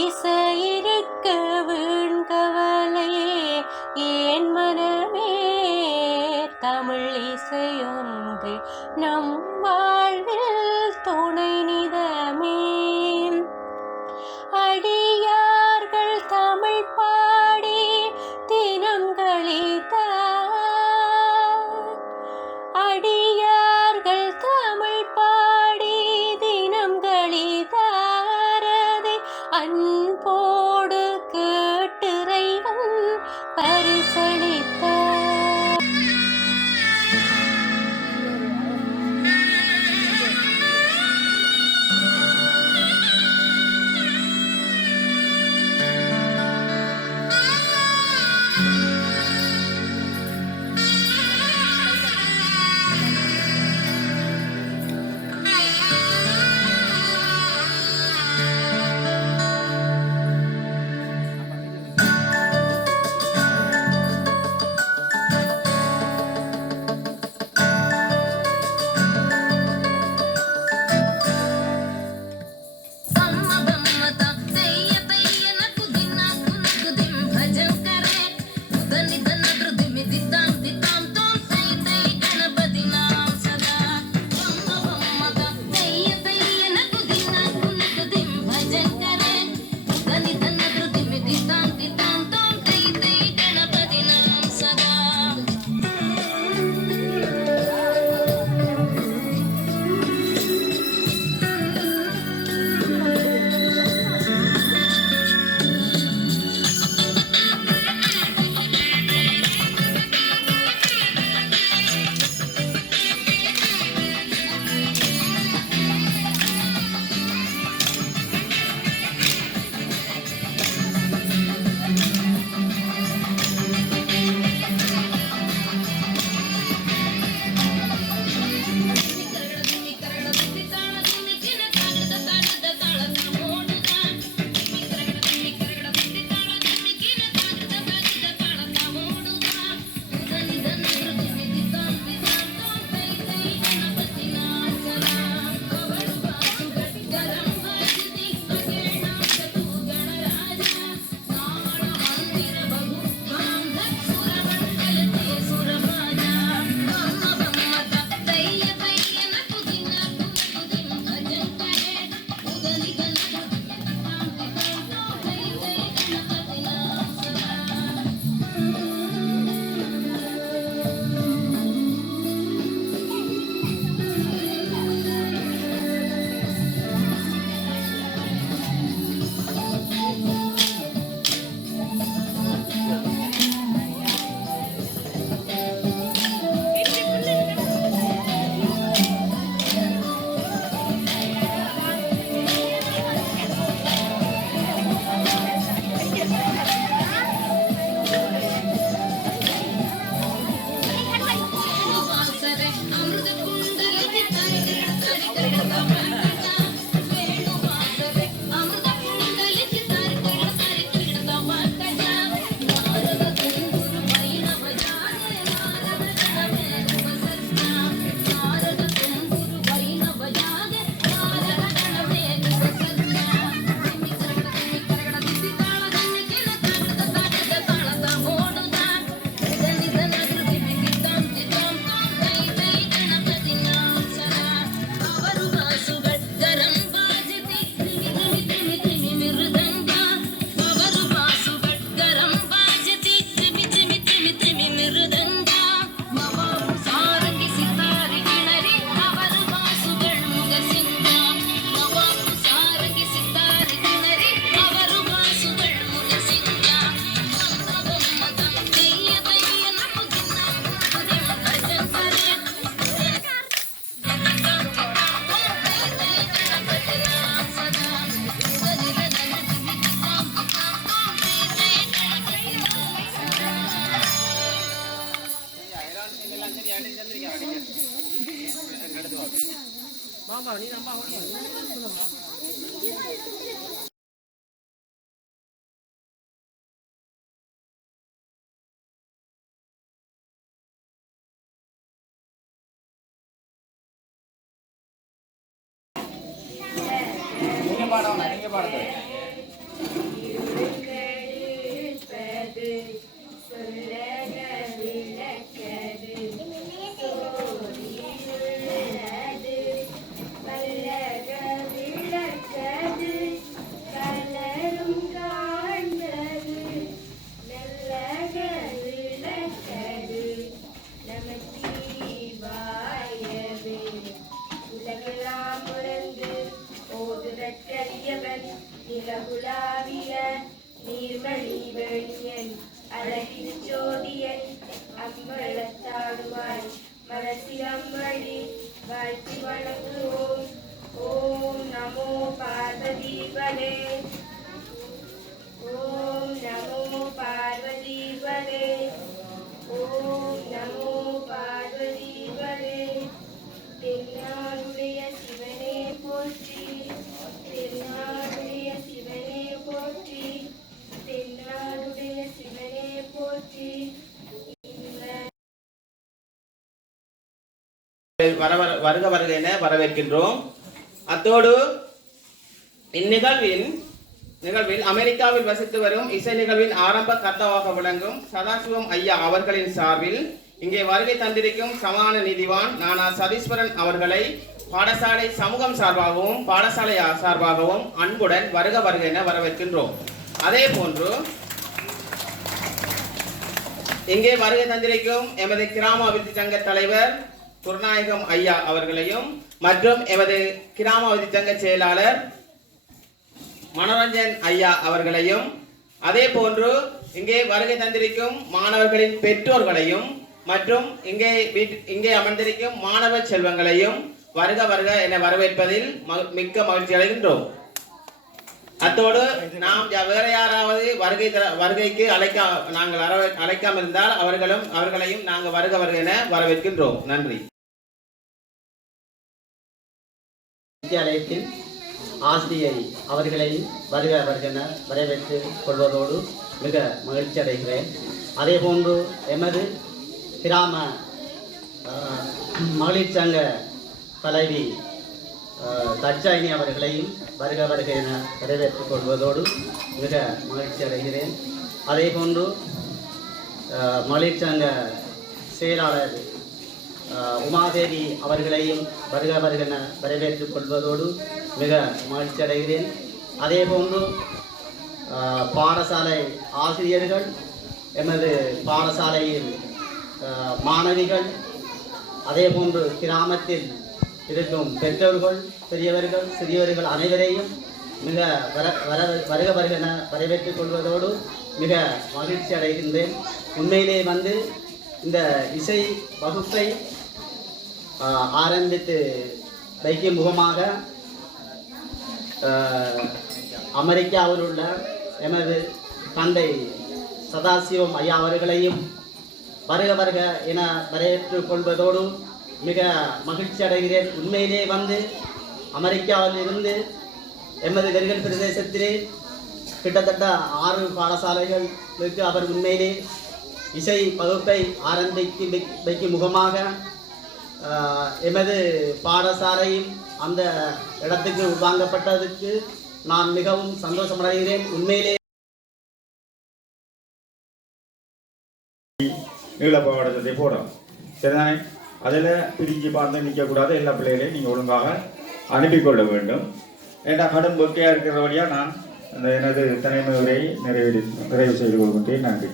இசையிருக்க வீண்கவலையே ஏன் மனமே, தமிழ் இசையொன்று நம் வாழ்வில் துணை நிதமே. அடியார்கள் தமிழ் பாடி தினம் கழித்தார், அடியார்கள் தமிழ் பாடி தினம் கழித்தாரதை அன்போடு கேட்டிறைவன் பரிசளித்தார். நீங்க பாடுறது நிலகுலாவிய நீர்மணி வேணியன் அழகில் ஜோதியன் அம்பலத்தாடுவாய் மலசிலம்படி வாழ்த்தி வணங்குவோம். ஓம் நமோ பார்வதீபதே. ஓம் நமோ பார்வதீபதே. ஓம் நமோ பார்வதீபதே. தென்னாடுடைய சிவனே போற்றி. தென்னாடுடைய சிவனே போற்றி. தென்னாடுடைய சிவனே போற்றி. வருக வருக என வரவேற்கின்றோம். அத்தோடு இந்நிகழ்வில் அமெரிக்காவில் வசித்து வரும் இசை நிகழ்வின் ஆரம்ப கர்த்தாவாக விளங்கும் சதாசிவம் ஐயா அவர்களின் சார்பில் இங்கே வருகை தந்திருக்கும் சமான நீதிவான் நானா சதீஸ்வரன் அவர்களை பாடசாலை சமூகம் சார்பாகவும் பாடசாலை சார்பாகவும் அன்புடன் வருக வருக என வரவேற்கின்றோம். அதே போன்று இங்கே வருகை தந்திருக்கும் எமது கிராம அபிவிருத்தி சங்க தலைவர் குருநாயகம் ஐயா அவர்களையும் மற்றும் எமது கிராம அபிவிருத்தி சங்க செயலாளர் மனோரஞ்சன் ஐயா அவர்களையும் அதே போன்று இங்கே வருகை தந்திருக்கும் மாணவர்களின் பெற்றோர்களையும் மற்றும் இங்கே அமர்ந்திருக்கும் மாணவ செல்வங்களையும் வருக வருக என வரவேற்பதில் மிக்க மகிழ்ச்சி அடைகின்றோம். அத்தோடு நாம் வேற யாராவது வருகைக்கு நாங்கள் அழைக்காமல் இருந்தால் அவர்களையும் நாங்கள் வருக வருக என வரவேற்கின்றோம். நன்றி. வித்தியாலயத்தில் ஆசிரியை அவர்களையும் வருக வருகென வரவேற்றுக் கொள்வதோடு மிக மகிழ்ச்சி அடைகிறேன். அதே போன்று எமது கிராம மகளிர் சங்க தலைவி தட்சாயினி அவர்களையும் வருக வருக என வரவேற்றுக் கொள்வதோடு மிக மகிழ்ச்சி அடைகிறேன். அதே போன்று மகளிர் சங்க செயலாளர் உமாதேவி அவர்களையும் வருக வருக என வரவேற்றுக் கொள்வதோடு மிக மகிழ்ச்சி அடைகிறேன். அதே போன்று பாடசாலை ஆசிரியர்கள், எமது பாடசாலையில் மாணவிகள், அதே போன்று கிராமத்தில் இருக்கும் பெற்றோர்கள், பெரியவர்கள், சிறியவர்கள் அனைவரையும் மிக வருக வருக என வரவேற்றுக் கொள்வதோடு மிக மகிழ்ச்சி அடைகின்றேன். உண்மையிலே இந்த இசை வகுப்பை ஆரம்பித்து வைக்கும் முகமாக அமெரிக்காவில் உள்ள எமது தந்தை சதாசிவம் ஐயா அவர்களையும் வருக வருக என வரவேற்றுக் கொள்வதோடு மிக மகிழ்ச்சி அடைகிறேன். உண்மையிலே அமெரிக்காவில் இருந்து எமது வெறுகல் பிரதேசத்திலே கிட்டத்தட்ட 6 பாடசாலைகளுக்கு அவர் உண்மையிலே இசை வகுப்பை வைக்கும் முகமாக எமது பாடசாலையும் அந்த இடத்துக்கு உள்வாங்கப்பட்டதுக்கு நான் மிகவும் சந்தோஷமடைகிறேன். உண்மையிலே நீளப்பாடத்தை போடும் சரிதானே? அதில் பிரிஞ்சு பார்த்து நிற்கக்கூடாது. எல்லா பிள்ளைகளையும் நீங்கள் ஒழுங்காக அனுப்பிக்கொள்ள வேண்டும். ஏன்னா கடும் பொக்கையாக இருக்கிற வழியாக நான் அந்த எனது தலைமை உரையை நிறைவு செய்து கொள்கின்றேன். நன்றி.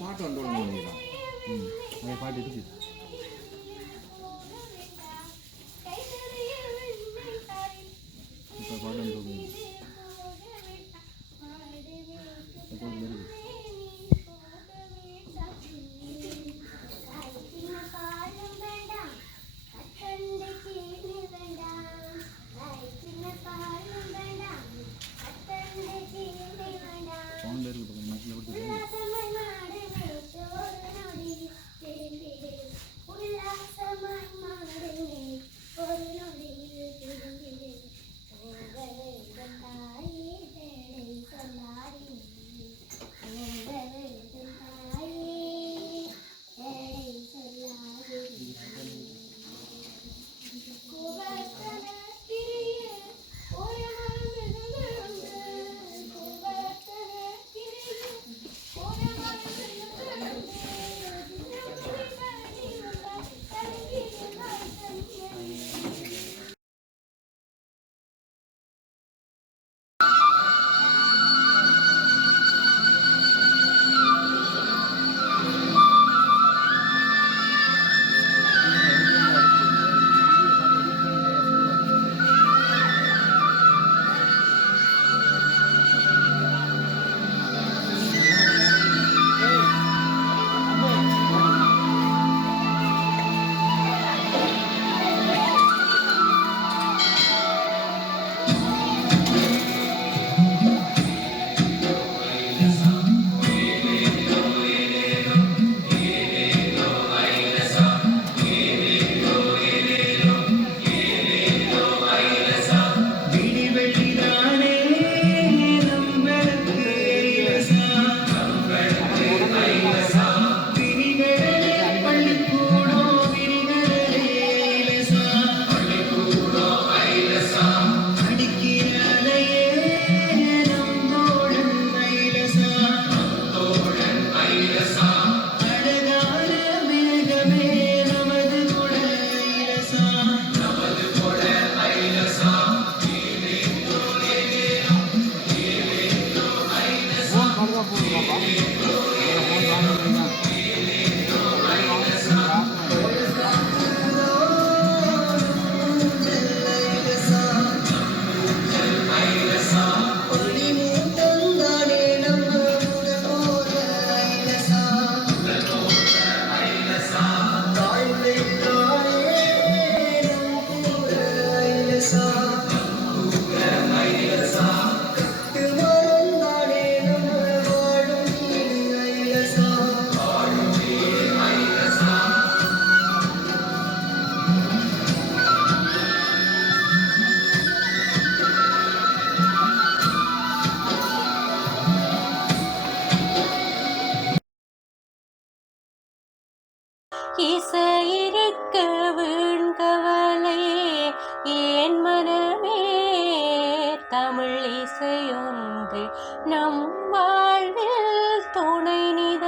பாட்டு வந்து பாட்டு இருக்கு. இப்போ பாட்டு உல்லாசமாய் மாடு மேய்த்து ஒரு நொடியில் திரும்பிடு. உல்லாசமாய் மாடு மேய்த்து ஒரு நொடியில் திரும்பிடு. போக வேண்டும் தாயே வேலை சொல்லாதே. போக வேண்டும் தாயே வேலை சொல்லாதே. குவர்த்தன கிரிய ஓரமாய் விழுந்து. குவர்த்தன கிரிய ஓரமாய் விழுந்து. தினமுடி பணி வந்தாய் தங்கிடுவாய் தஞ்சை. இசையிருக்க வீண்கவலை ஏன் மனமே தமிழ் இசையொன்று நம் வாழ்வில் துணை நித